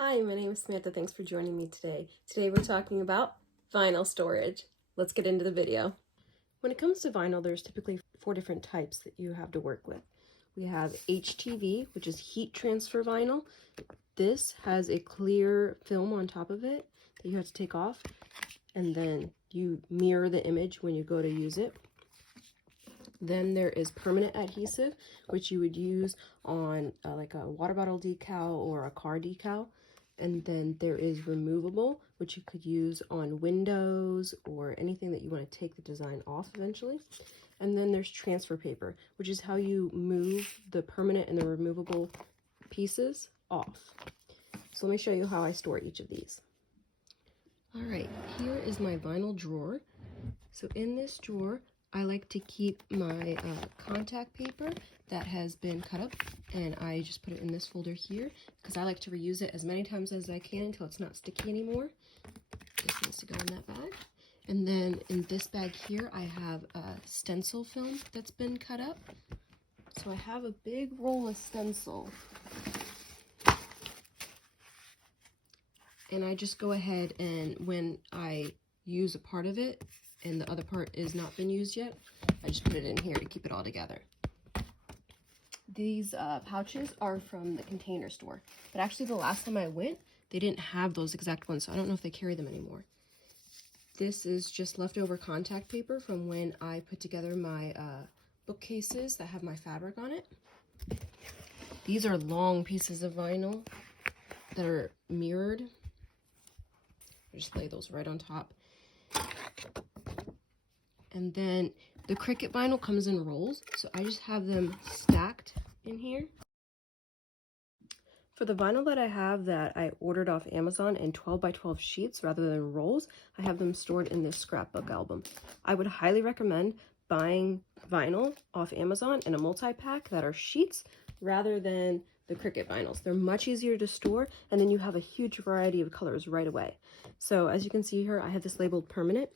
Hi, my name is Samantha. Thanks for joining me today. Today we're talking about vinyl storage. Let's get into the video. When it comes to vinyl, there's typically 4 different types that you have to work with. We have HTV, which is heat transfer vinyl. This has a clear film on top of it that you have to take off, and then you mirror the image when you go to use it. Then there is permanent adhesive, which you would use on like a water bottle decal or a car decal. And then there is removable, which you could use on windows or anything that you want to take the design off eventually. And then there's transfer paper, which is how you move the permanent and the removable pieces off. So let me show you how I store each of these. All right, here is my vinyl drawer. So in this drawer, I like to keep my contact paper that has been cut up, and I just put it in this folder here because I like to reuse it as many times as I can until it's not sticky anymore. This needs to go in that bag. And then in this bag here, I have a stencil film that's been cut up. So I have a big roll of stencil. And I just go ahead and when I use a part of it and the other part is not been used yet, I just put it in here to keep it all together. These pouches are from the Container Store, but actually the last time I went, they didn't have those exact ones, so I don't know if they carry them anymore. This is just leftover contact paper from when I put together my bookcases that have my fabric on it. These are long pieces of vinyl that are mirrored. I just lay those right on top. And then the Cricut vinyl comes in rolls, so I just have them stacked in here. For the vinyl that I have that I ordered off Amazon in 12 by 12 sheets rather than rolls, I have them stored in this scrapbook album. I would highly recommend buying vinyl off Amazon in a multi-pack that are sheets rather than the Cricut vinyls. They're much easier to store, and then you have a huge variety of colors right away. So as you can see here, I have this labeled permanent.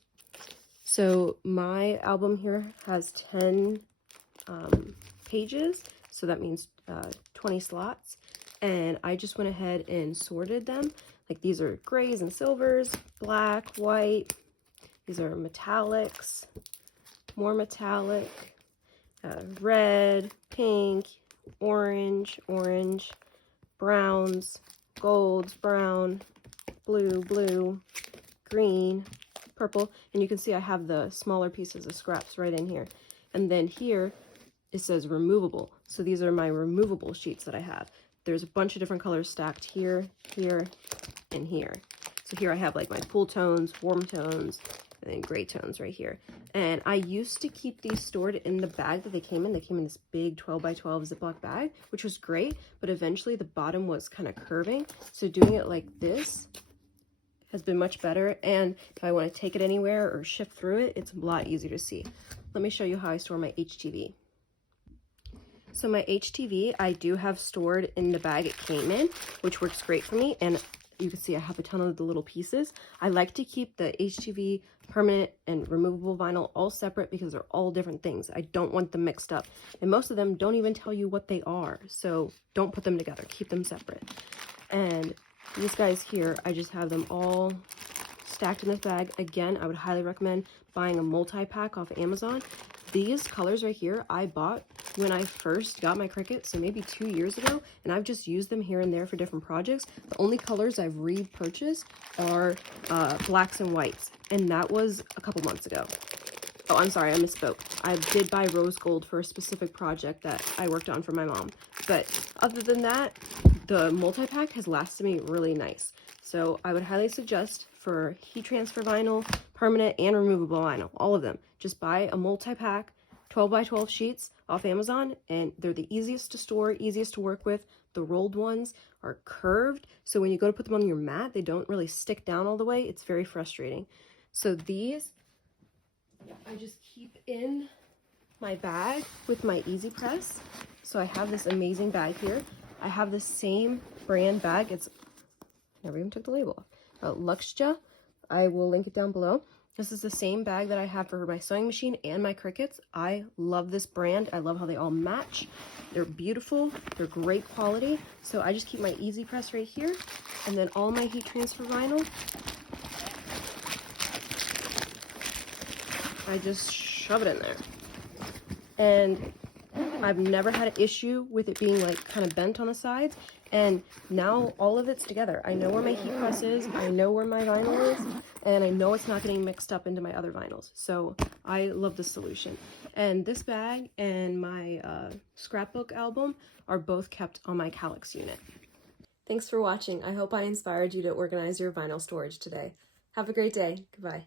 So my album here has 10 pages, so that means 20 slots. And I just went ahead and sorted them. Like these are grays and silvers, black, white. These are metallics, more metallic, red, pink, orange, browns, golds, brown, blue, green, purple, and you can see I have the smaller pieces of scraps right in here. And then here it says removable, so these are my removable sheets that I have. There's a bunch of different colors stacked here, and here. So here I have like my cool tones, warm tones, and then gray tones right here. And I used to keep these stored in the bag that they came in. They came in this big 12 by 12 Ziploc bag, which was great, but eventually the bottom was kind of curving, so doing it like this has been much better, and if I want to take it anywhere or shift through it, it's a lot easier to see. Let me show you how I store my HTV. So my HTV, I do have stored in the bag it came in, which works great for me, and you can see I have a ton of the little pieces. I like to keep the HTV permanent and removable vinyl all separate because they're all different things. I don't want them mixed up, and most of them don't even tell you what they are, so don't put them together, keep them separate. And these guys here, I just have them all stacked in this bag. Again, I would highly recommend buying a multi-pack off Amazon. These colors right here, I bought when I first got my Cricut, so maybe 2 years ago, and I've just used them here and there for different projects. The only colors I've repurchased are blacks and whites, and that was a couple months ago. Oh, I'm sorry, I misspoke. I did buy rose gold for a specific project that I worked on for my mom. But other than that, the multi-pack has lasted me really nice. So I would highly suggest for heat transfer vinyl, permanent and removable vinyl, all of them, just buy a multi-pack, 12 by 12 sheets off Amazon, and they're the easiest to store, easiest to work with. The rolled ones are curved, so when you go to put them on your mat, they don't really stick down all the way. It's very frustrating. So these I just keep in my bag with my EasyPress. So I have this amazing bag here. I have the same brand bag. It's, never even took the label off. Luxja. I will link it down below. This is the same bag that I have for my sewing machine and my Cricuts. I love this brand. I love how they all match. They're beautiful. They're great quality. So I just keep my EasyPress right here. And then all my heat transfer vinyl, I just shove it in there. And I've never had an issue with it being like kind of bent on the sides. And now all of it's together. I know where my heat press is, I know where my vinyl is, and I know it's not getting mixed up into my other vinyls. So I love this solution. And this bag and my scrapbook album are both kept on my Calyx unit. Thanks for watching. I hope I inspired you to organize your vinyl storage today. Have a great day. Goodbye.